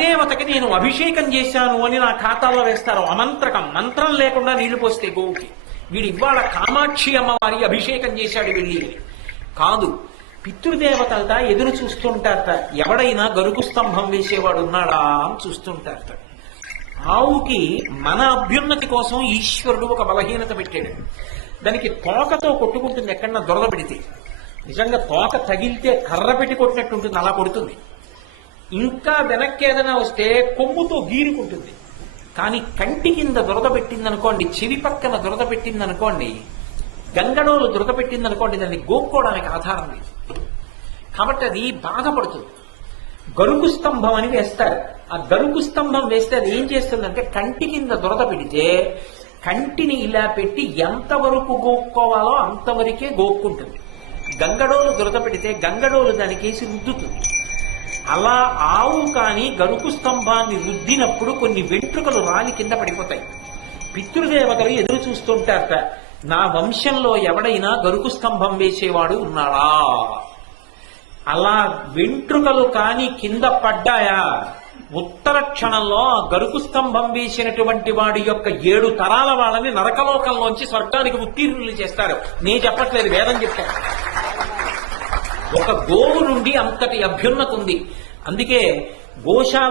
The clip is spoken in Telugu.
దేవతకి నేను అభిషేకం చేశాను అని నా ఖాతాలో వేస్తారు. అమంత్రకం, మంత్రం లేకుండా నీళ్లు పోస్తే గోవుకి. వీడు ఇవాళ కామాక్షి అమ్మవారి అభిషేకం చేశాడు వెళ్ళి. కాదు, పితృదేవతలట ఎదురు చూస్తుంటారట. ఎవడైనా గరుకు స్తంభం వేసేవాడు ఉన్నాడా అని చూస్తుంటారట. ఆవుకి మన అభ్యున్నతి కోసం ఈశ్వరుడు ఒక బలహీనత పెట్టాడు. దానికి తోకతో కొట్టుకుంటుంది ఎక్కడన్నా దొరద పెడితే. నిజంగా తోక తగిలితే కర్ర పెట్టి కొట్టినట్టు ఉంటుంది, అలా కొడుతుంది. ఇంకా వెనక్కి ఏదైనా వస్తే కొమ్ముతో గీరుకుంటుంది. కానీ కంటి కింద దురద పెట్టిందనుకోండి, చెవి పక్కన దురద పెట్టిందనుకోండి, గంగడోలు దురద పెట్టిందనుకోండి, దాన్ని గోక్కోవడానికి ఆధారం లేదు. కాబట్టి అది బాధపడుతుంది. గరుకు స్తంభం అని వేస్తారు. ఆ గరుకు స్తంభం వేస్తే అది ఏం చేస్తుందంటే కంటి కింద దురద పెడితే కంటిని ఇలా పెట్టి ఎంతవరకు గోక్కోవాలో అంతవరకే గోక్కుంటుంది. గంగడోలు దురద పెడితే గంగడోలు దానికేసి రుద్దుతుంది. అలా ఆవు కాని గరుకు స్తంభాన్ని రుద్దినప్పుడు కొన్ని వెంట్రుకలు రాలి కింద పడిపోతాయి. పితృదేవతలు ఎదురు చూస్తుంటారట, నా వంశంలో ఎవడైనా గరుకు స్తంభం వేసేవాడు ఉన్నాడా. అలా వెంట్రుకలు కాని కింద పడ్డాయా, ఉత్తర క్షణంలో గరుకు స్తంభం వేసినటువంటి వాడి యొక్క 7 తరాల వాళ్ళని నరకలోకంలోంచి స్వర్గానికి ఉత్తీర్ణులు చేస్తారు. నేను చెప్పట్లేదు, వేదం చెప్తాను. ఒక గోవు నుండి అంతటి అభ్యున్నతి ఉంది. అందుకే గోశాల